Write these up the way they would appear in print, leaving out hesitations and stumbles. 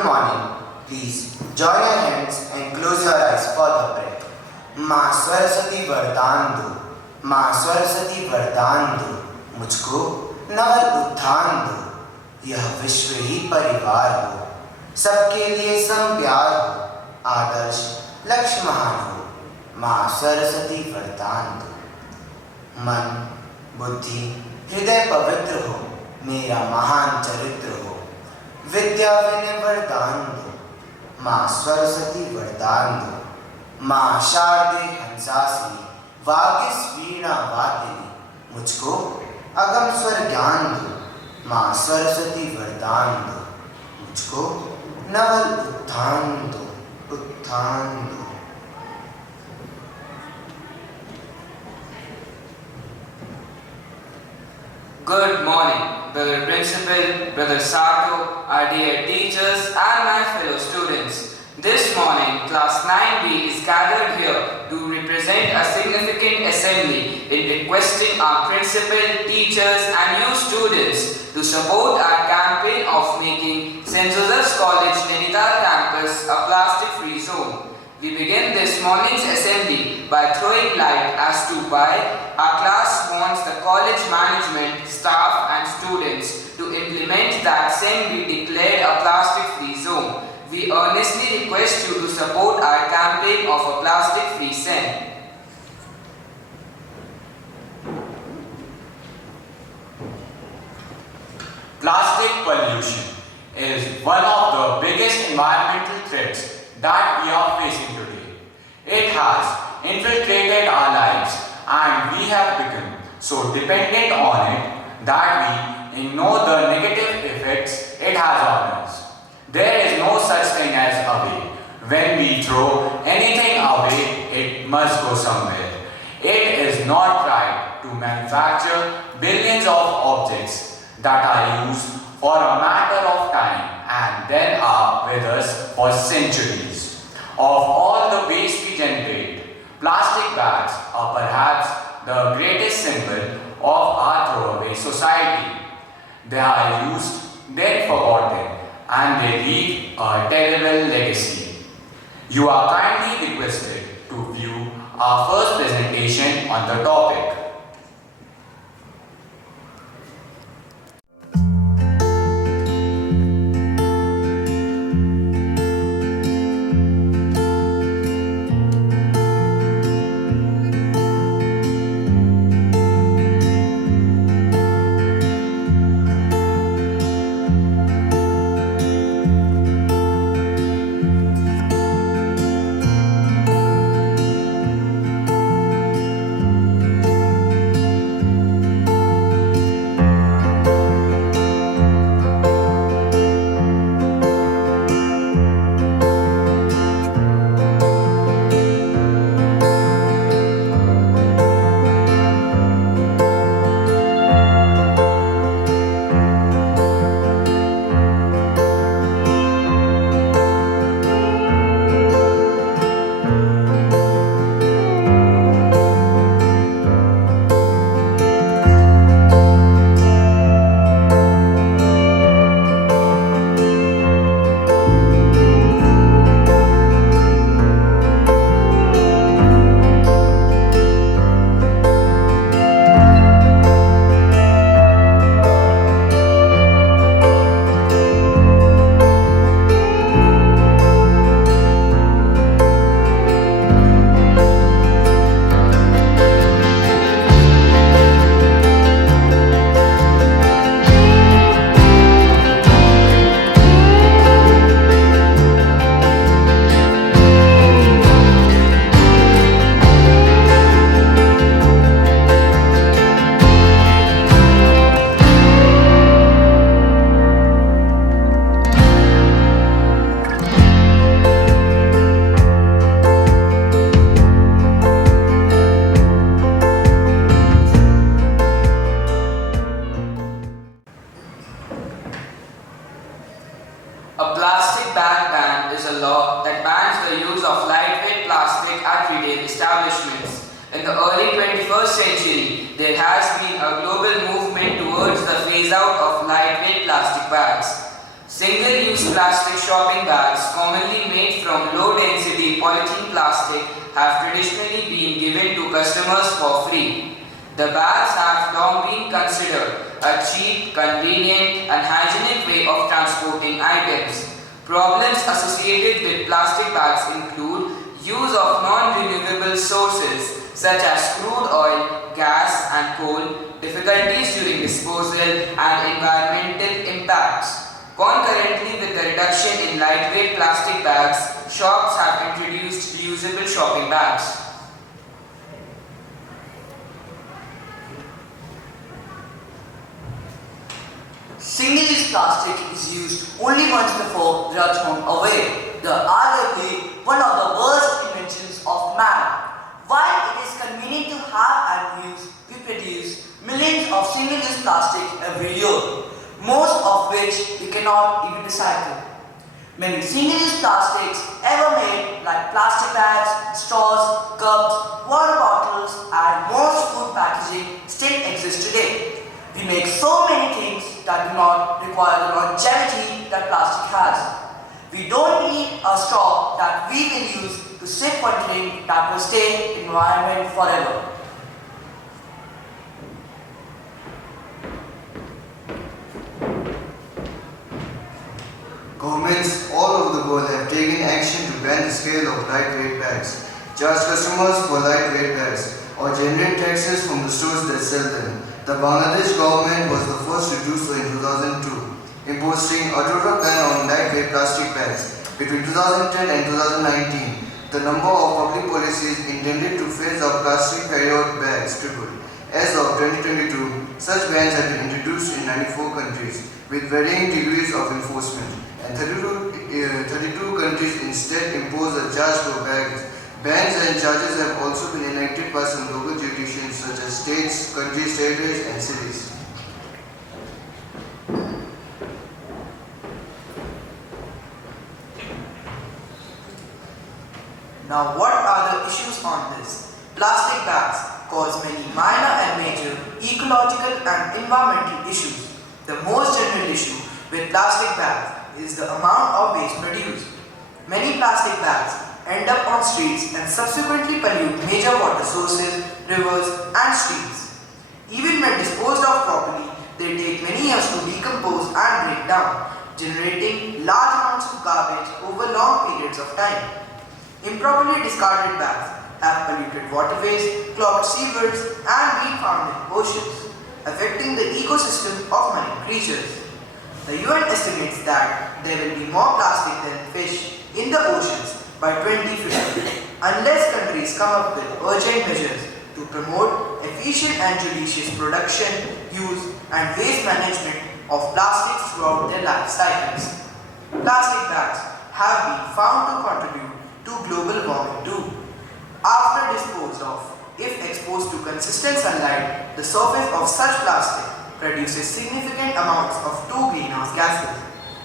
Good morning. Please join your hands and close your eyes for the prayer. माँ सरस्वती वरदान दो, माँ सरस्वती वरदान दो, मुझको नवल उत्थान दो। यह विश्व ही परिवार हो, सबके लिए सम प्यार हो, आदर्श लक्ष्य महान हो। माँ सरस्वती वरदान दो। मन बुद्धि हृदय पवित्र हो, मेरा महान चरित्र हो। विद्या विनय वरदान दो, माँ सरस्वती वरदान दो। माँ शारदे हंसासिनी, वागिस वीणा वादिनी, मुझको अगम स्वर ज्ञान दो। माँ सरस्वती वरदान दो, मुझको नवल उत्थान दो, उत्थान दो। Good morning, Brother Principal, Brother Sato, our dear teachers and my fellow students. This morning, Class 9B is gathered here to represent a significant assembly in requesting our principal, teachers and you students to support our campaign of making St. Joseph's College NAINITAL campus a plastic-free zone. We begin this morning's assembly by throwing light as to why our class wants the college management, staff and students to implement that SEM be declared a plastic-free zone. We earnestly request you to support our campaign of a plastic-free SEM. Plastic pollution is one of the biggest environmental threats that we are facing today. It has infiltrated our lives and we have become so dependent on it that we ignore the negative effects it has on us. There is no such thing as away. When we throw anything away, it must go somewhere. It is not right to manufacture billions of objects that are used for a matter of time and then are with us for centuries. Of all the waste we generate, plastic bags are perhaps the greatest symbol of our throwaway society. They are used, then forgotten, and they leave a terrible legacy. You are kindly requested to view our first presentation on the topic. A plastic bag ban is a law that bans the use of lightweight plastic at retail establishments. In the early 21st century, there has been a global movement towards the phase out of lightweight plastic bags. Single-use plastic shopping bags, commonly made from low-density polythene plastic, have traditionally been given to customers for free. The bags have long been considered a cheap, convenient and hygienic way of transporting items. Problems associated with plastic bags include use of non-renewable sources such as crude oil, gas and coal, difficulties during disposal and environmental impacts. Concurrently with the reduction in lightweight plastic bags, shops have introduced reusable shopping bags. Single-use plastic is used only once before they are thrown away. They are arguably one of the worst inventions of man. While it is convenient to have and use, we produce millions of single-use plastic every year, most of which we cannot even recycle. Many single-use plastics ever made, like plastic bags, straws, cups, water bottles, and most food packaging, still exist today. We make so many things that do not require the longevity that plastic has. We don't need a straw that we will use to sip one drink that will stay in the environment forever. Governments all over the world have taken action to ban the sale of lightweight bags, charge customers for lightweight bags, or generate taxes from the stores that sell them. The Bangladesh government was the first to do so in 2002, imposing a total ban on lightweight plastic bags. Between 2010 and 2019, the number of public policies intended to phase out plastic carry-out bags tripled. As of 2022, such bans have been introduced in 94 countries, with varying degrees of enforcement, and 32 countries instead impose a charge for bags. Bans and charges have also been enacted by some local jurisdictions such as states, countries, territories and cities. Now what are the issues on this? Plastic bags cause many minor and major ecological and environmental issues. The most general issue with plastic bags is the amount of waste produced. Many plastic bags end up on streets and subsequently pollute major water sources, rivers and streams. Even when disposed of properly, they take many years to decompose and break down, generating large amounts of garbage over long periods of time. Improperly discarded bags have polluted waterways, clogged sewers and been found in oceans, affecting the ecosystem of marine creatures. The UN estimates that there will be more plastic than fish in the oceans by 2050 unless countries come up with urgent measures to promote efficient and judicious production, use and waste management of plastics throughout their life cycles. Plastic bags have been found to contribute to global warming too. After disposed of, if exposed to consistent sunlight, the surface of such plastic produces significant amounts of two greenhouse gases,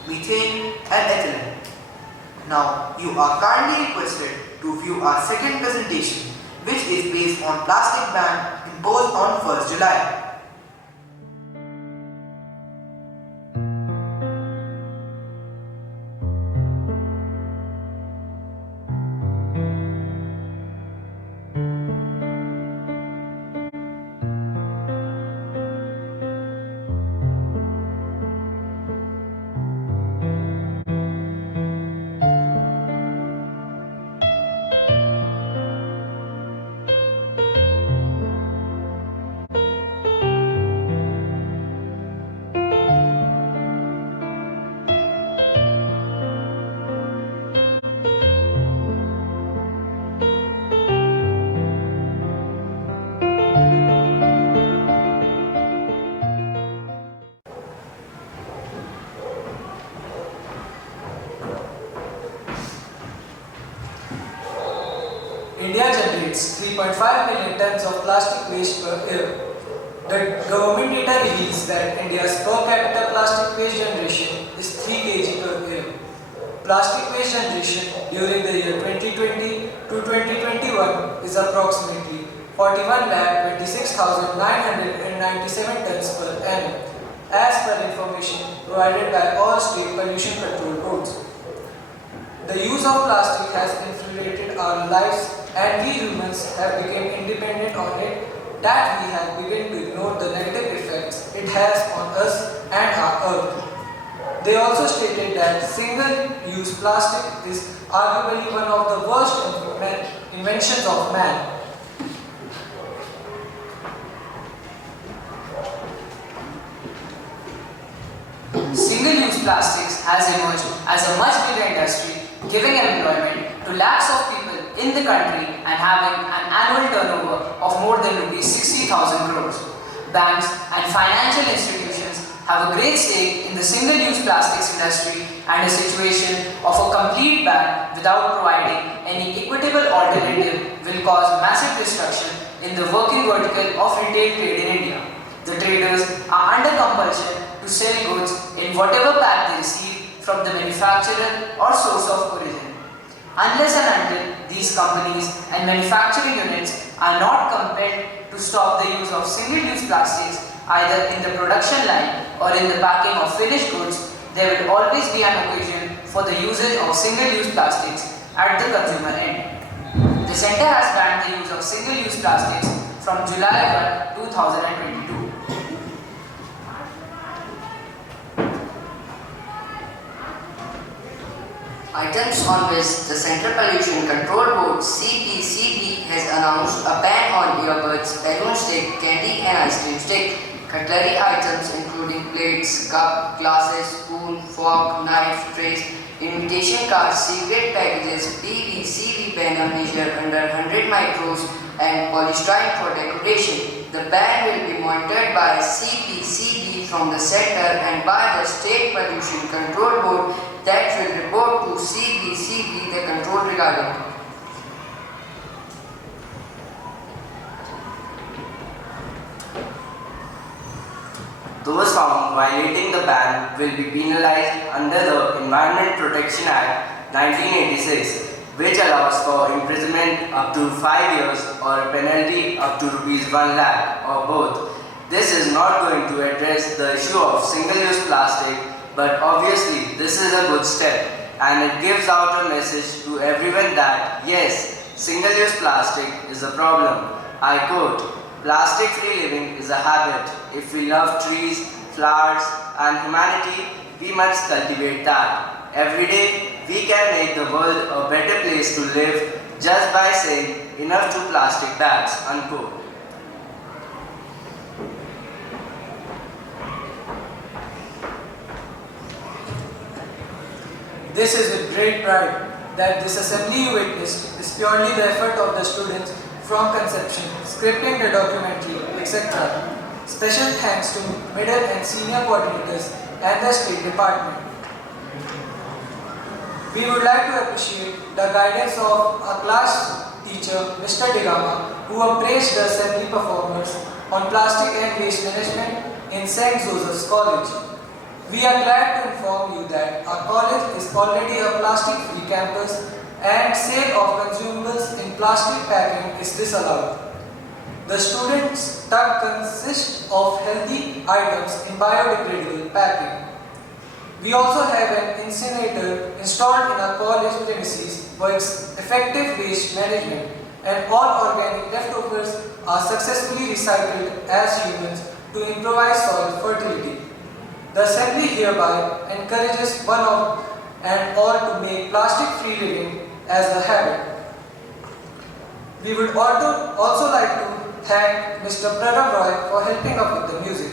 methane and ethylene. Now, you are kindly requested to view our second presentation, which is based on plastic ban imposed on 1st July. India generates 3.5 million tons of plastic waste per year. The government data reveals that India's per capita plastic waste generation is 3 kg per year. Plastic waste generation during the year 2020 to 2021 is approximately 41,26,997 tons per annum, as per information provided by all state pollution control boards. The use of plastic has infiltrated our lives and we humans have become independent on it that we have begun to ignore the negative effects it has on us and our earth. They also stated that single-use plastic is arguably one of the worst inventions of man. Single-use plastics has emerged as a much bigger industry, giving employment to lakhs of people in the country and having an annual turnover of more than rupees 60,000 crores. Banks and financial institutions have a great stake in the single-use plastics industry, and a situation of a complete ban without providing any equitable alternative will cause massive destruction in the working vertical of retail trade in India. The traders are under compulsion to sell goods in whatever pack they receive from the manufacturer or source of origin. Unless and until these companies and manufacturing units are not compelled to stop the use of single-use plastics either in the production line or in the packing of finished goods, there will always be an occasion for the usage of single-use plastics at the consumer end. The Centre has banned the use of single-use plastics from July 1, 2022. Items on which the Central Pollution Control Board CPCB has announced a ban on earbuds, balloon stick, candy and ice cream stick. Cutlery items including plates, cup, glasses, spoon, fork, knife, trays, invitation cards, cigarette packages, PVCB banner measured under 100 micros and polystyrene for decoration. The ban will be monitored by CPCB from the center and by the State Pollution Control Board that will report to CPCB the control regarding. Those found violating the ban will be penalized under the Environment Protection Act 1986, which allows for imprisonment up to 5 years or a penalty up to Rs 1 lakh or both. This is not going to address the issue of single-use plastic, but obviously this is a good step and it gives out a message to everyone that yes, single-use plastic is a problem. I quote, "Plastic-free living is a habit. If we love trees, flowers and humanity, we must cultivate that. Every day, we can make the world a better place to live just by saying enough to plastic bags," unquote. This is with great pride that this assembly you witnessed is purely the effort of the students from conception, scripting the documentary, etc. Special thanks to middle and senior coordinators and the State Department. We would like to appreciate the guidance of our class teacher, Mr. Digama, who appraised the assembly performers on plastic and waste management in St. Joseph's College. We are glad to inform you that our college is already a plastic-free campus and sale of consumables in plastic packing is disallowed. The students' tug consists of healthy items in biodegradable packing. We also have an incinerator installed in our college premises for its effective waste management, and all organic leftovers are successfully recycled as humans to improvise soil fertility. The assembly hereby encourages one of and all to make plastic-free living as a habit. We would also like to thank Mr. Pranav Roy for helping us with the music.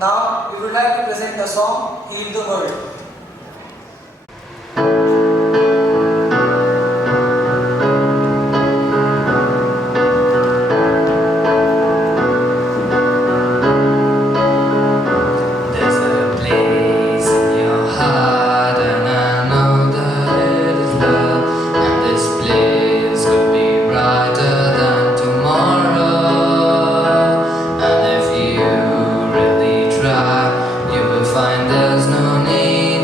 Now, we would like to present the song Heal the World. Find there's no need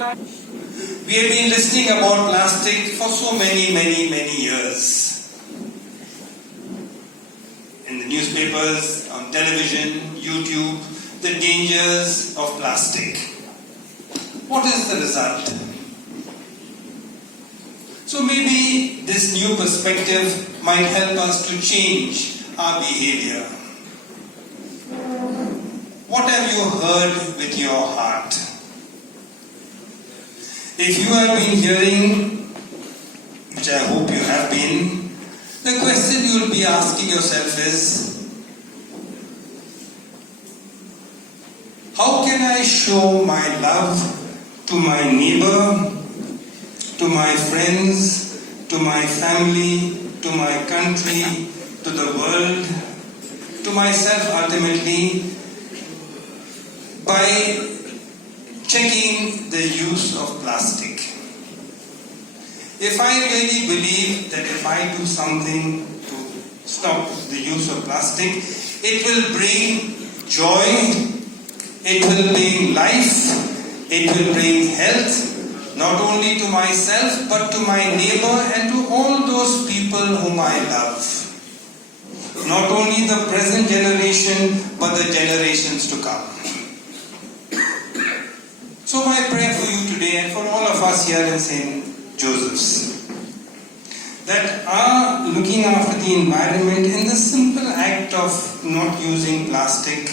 We have been listening about plastic for so many years. In the newspapers, on television, YouTube, the dangers of plastic. What is the result? So maybe this new perspective might help us to change our behavior. What have you heard with your heart? If you have been hearing, which I hope you have been, the question you will be asking yourself is, how can I show my love to my neighbor, to my friends, to my family, to my country, to the world, to myself ultimately, by checking the use of plastic? If I really believe that if I do something to stop the use of plastic, it will bring joy, it will bring life, it will bring health, not only to myself but to my neighbor and to all those people whom I love. Not only the present generation but the generations to come. So my prayer for you today and for all of us here in St. Joseph's, that are looking after the environment in the simple act of not using plastic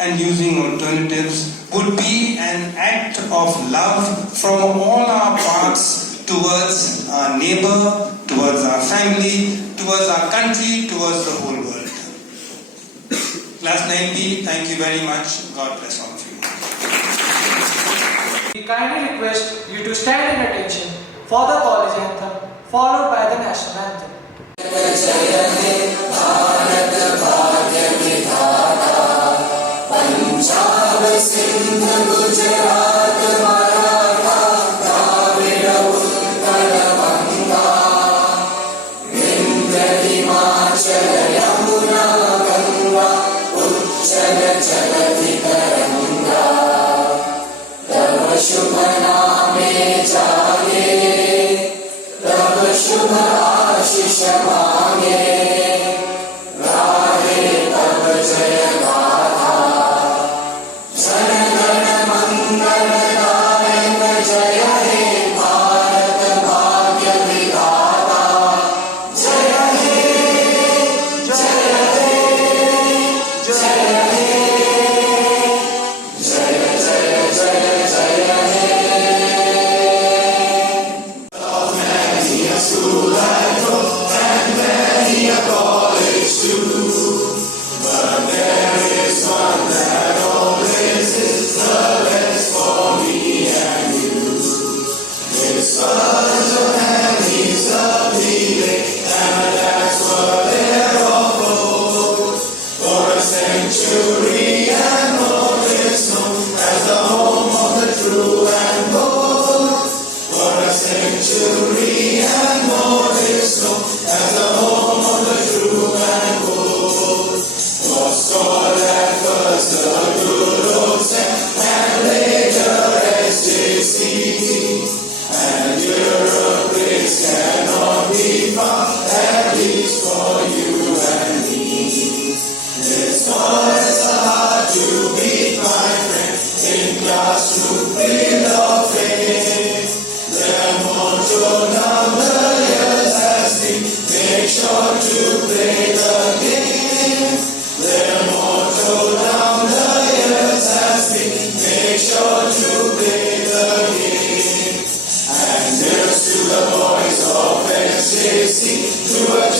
and using alternatives would be an act of love from all our parts towards our neighbor, towards our family, towards our country, towards the whole world. Class 9B, thank you very much. God bless all of you. We kindly request you to stand in attention for the college anthem, followed by the national anthem. To a